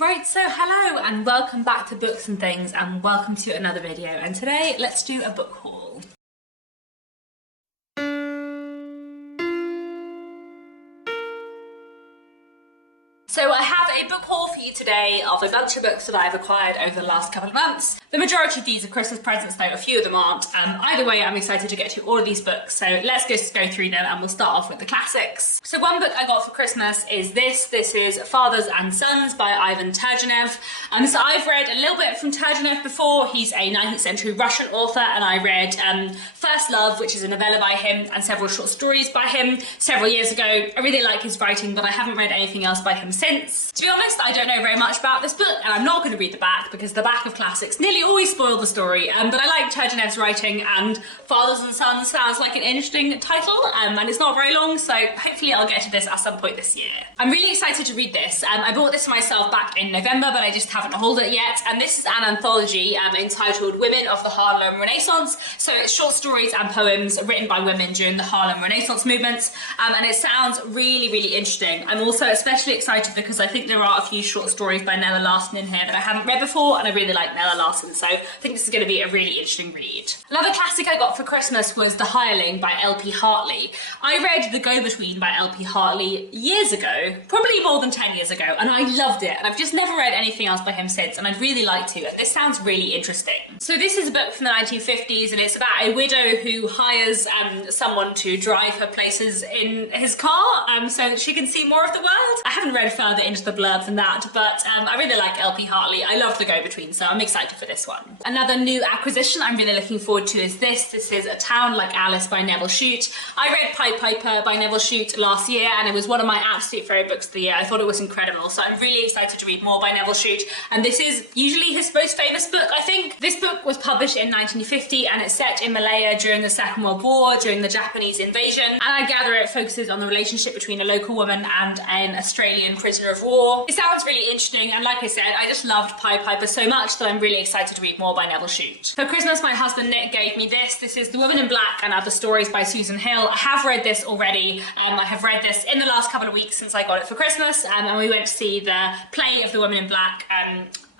Right, so hello and welcome back to Books and Things and welcome to another video, and today let's do a book haul. So I have a book haul for you today of a bunch of books that I've acquired over the last couple of months. The majority of these are Christmas presents, though a few of them aren't. Either way, I'm excited to get to all of these books, so let's just go through them and we'll start off with the classics. So one book I got for Christmas is this. This is Fathers and Sons by Ivan Turgenev. So I've read a little bit from Turgenev before. He's a 19th century Russian author, and I read First Love, which is a novella by him, and several short stories by him several years ago. I really like his writing, but I haven't read anything else by him since. To be honest, I don't know very much about this book, and I'm not going to read the back because the back of classics nearly always spoil the story, but I like Turgenev's writing, and Fathers and Sons sounds like an interesting title, and it's not very long, so hopefully I'll get to this at some point this year. I'm really excited to read this. I bought this for myself back in November, but I just haven't hauled it yet, and this is an anthology entitled Women of the Harlem Renaissance, so it's short stories and poems written by women during the Harlem Renaissance movement, and it sounds really, really interesting. I'm also especially excited because I think there are a few short stories by Nella Larsen in here that I haven't read before, and I really like Nella Larsen, so I think this is going to be a really interesting read. Another classic I got for Christmas was The Hireling by L.P. Hartley. I read The Go-Between by L.P. Hartley years ago, probably more than 10 years ago, and I loved it, and I've just never read anything else by him since, and I'd really like to, and this sounds really interesting. So this is a book from the 1950s, and it's about a widow who hires someone to drive her places in his car so that she can see more of the world. I haven't read further into the blurb than that, but I really like L.P. Hartley. I love The Go-Between, so I'm excited for this one. Another new acquisition I'm really looking forward to is this. This is A Town Like Alice by Neville Shute. I read Pied Piper by Neville Shute last year, and it was one of my absolute favourite books of the year. I thought it was incredible, so I'm really excited to read more by Neville Shute, and this is usually his most famous book, I think. This book was published in 1950, and it's set in Malaya during the Second World War, during the Japanese invasion, and I gather it focuses on the relationship between a local woman and an Australian prisoner of war. It sounds really interesting, and like I said, I just loved Pied Piper so much that I'm really excited to read more by Neville Shute. For Christmas, my husband Nick gave me this. This is The Woman in Black and Other Stories by Susan Hill. I have read this already. I have read this in the last couple of weeks since I got it for Christmas, and we went to see the play of The Woman in Black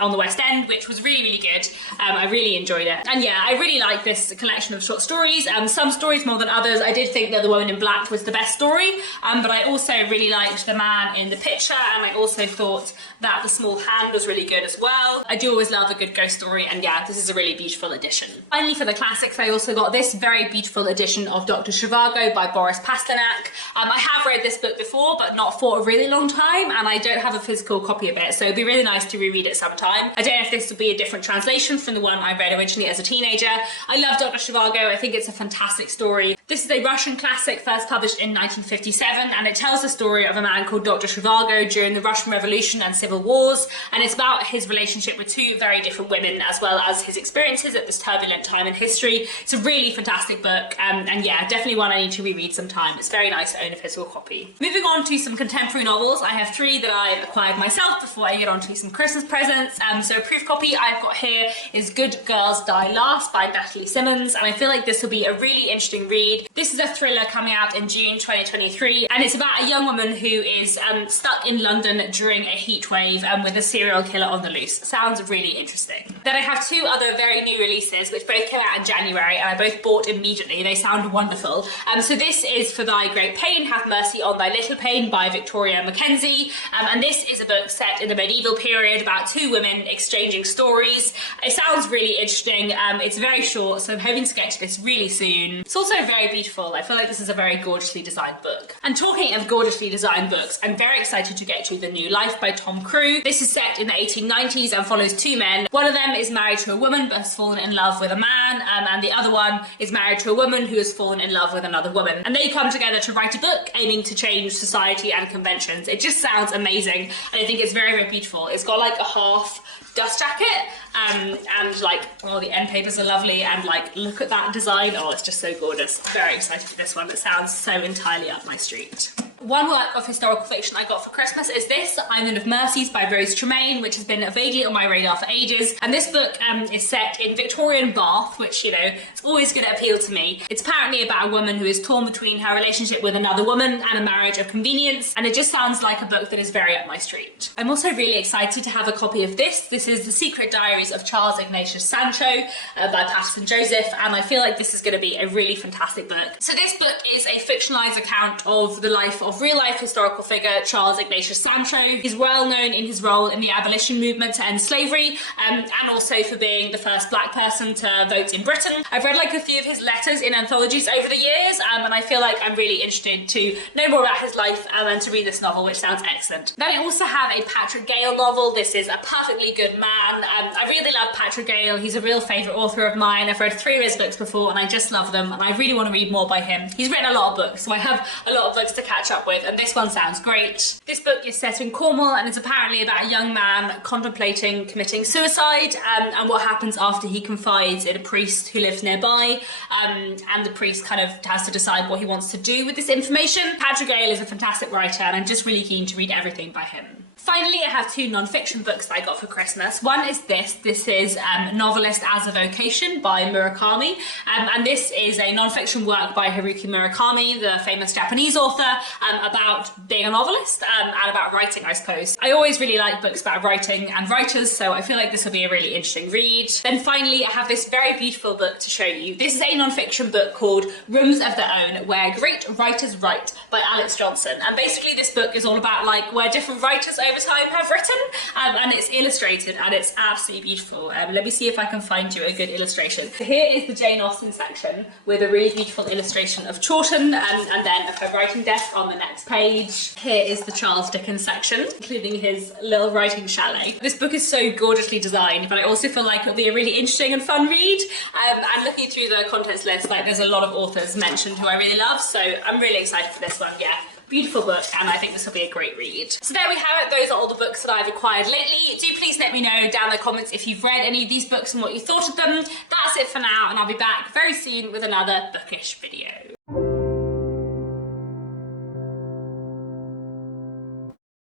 on the West End, which was really, really good. I really enjoyed it. And yeah, I really like this collection of short stories. Some stories more than others. I did think that The Woman in Black was the best story, but I also really liked The Man in the Picture, and I also thought that The Small Hand was really good as well. I do always love a good ghost story, and yeah, this is a really beautiful edition. Finally, for the classics, I also got this very beautiful edition of Dr. Zhivago by Boris Pasternak. I have read this book before, but not for a really long time, and I don't have a physical copy of it, so it'd be really nice to reread it sometime. I don't know if this will be a different translation from the one I read originally as a teenager. I love Dr. Zhivago. I think it's a fantastic story. This is a Russian classic first published in 1957, and it tells the story of a man called Dr. Zhivago during the Russian Revolution and Civil Wars, and it's about his relationship with two very different women, as well as his experiences at this turbulent time in history. It's a really fantastic book, and yeah, definitely one I need to reread sometime. It's very nice to own a physical copy. Moving on to some contemporary novels, I have three that I acquired myself before I get on to some Christmas presents. So a proof copy I've got here is Good Girls Die Last by Natalie Simmons, and I feel like this will be a really interesting read. This is a thriller coming out in June 2023, and it's about a young woman who is stuck in London during a heat wave with a serial killer on the loose. Sounds really interesting. Then I have two other very new releases which both came out in January, and I both bought immediately. They sound wonderful. So this is For Thy Great Pain, Have Mercy on Thy Little Pain by Victoria Mackenzie, and this is a book set in the medieval period about two women exchanging stories. It sounds really interesting. It's very short, so I'm hoping to get to this really soon. It's also very beautiful. I feel like this is a very gorgeously designed book. And talking of gorgeously designed books, I'm very excited to get to The New Life by Tom Crew. This is set in the 1890s and follows two men. One of them is married to a woman but has fallen in love with a man, and the other one is married to a woman who has fallen in love with another woman. And they come together to write a book aiming to change society and conventions. It just sounds amazing, and I think it's very, very beautiful. It's got like a half dust jacket, And like, oh, the end papers are lovely, and like, look at that design. Oh, it's just so gorgeous. Very excited for this one. It sounds so entirely up my street. One work of historical fiction I got for Christmas is this, Island of Mercies by Rose Tremaine, which has been vaguely on my radar for ages. And this book is set in Victorian Bath, which, you know, it's always going to appeal to me. It's apparently about a woman who is torn between her relationship with another woman and a marriage of convenience, and it just sounds like a book that is very up my street. I'm also really excited to have a copy of this. This is The Secret Diaries of Charles Ignatius Sancho by Patterson Joseph, and I feel like this is going to be a really fantastic book. So this book is a fictionalized account of the life of real-life historical figure Charles Ignatius Sancho. He's well known in his role in the abolition movement to end slavery, and also for being the first black person to vote in Britain. I've read like a few of his letters in anthologies over the years, and I feel like I'm really interested to know more about his life and to read this novel, which sounds excellent. Then I also have a Patrick Gale novel. This is A Perfectly Good Man. I really love Patrick Gale. He's a real favourite author of mine. I've read 3 of his books before, and I just love them, and I really want to read more by him. He's written a lot of books, so I have a lot of books to catch up with, and this one sounds great. This book is set in Cornwall, and it's apparently about a young man contemplating committing suicide, and what happens after he confides in a priest who lives nearby, and the priest kind of has to decide what he wants to do with this information. Patrick Gale is a fantastic writer, and I'm just really keen to read everything by him. Finally, I have 2 non-fiction books that I got for Christmas. One is this. This is Novelist as a Vocation by Murakami. And this is a non-fiction work by Haruki Murakami, the famous Japanese author, about being a novelist and about writing, I suppose. I always really like books about writing and writers, so I feel like this will be a really interesting read. Then finally, I have this very beautiful book to show you. This is a non-fiction book called Rooms of Their Own, Where Great Writers Write by Alex Johnson. And basically this book is all about like where different writers over time have written, and it's illustrated, and it's absolutely beautiful. Let me see if I can find you a good illustration. Here is the Jane Austen section with a really beautiful illustration of Chawton, and then of her writing desk on the next page. Here is the Charles Dickens section, including his little writing chalet. This book is so gorgeously designed, but I also feel like it'll be a really interesting and fun read. And looking through the contents list, like there's a lot of authors mentioned who I really love, so I'm really excited for this one. Yeah. Beautiful book, and I think this will be a great read. So there we have it. Those are all the books that I've acquired lately. Do please let me know down in the comments if you've read any of these books and what you thought of them. That's it for now, and I'll be back very soon with another bookish video.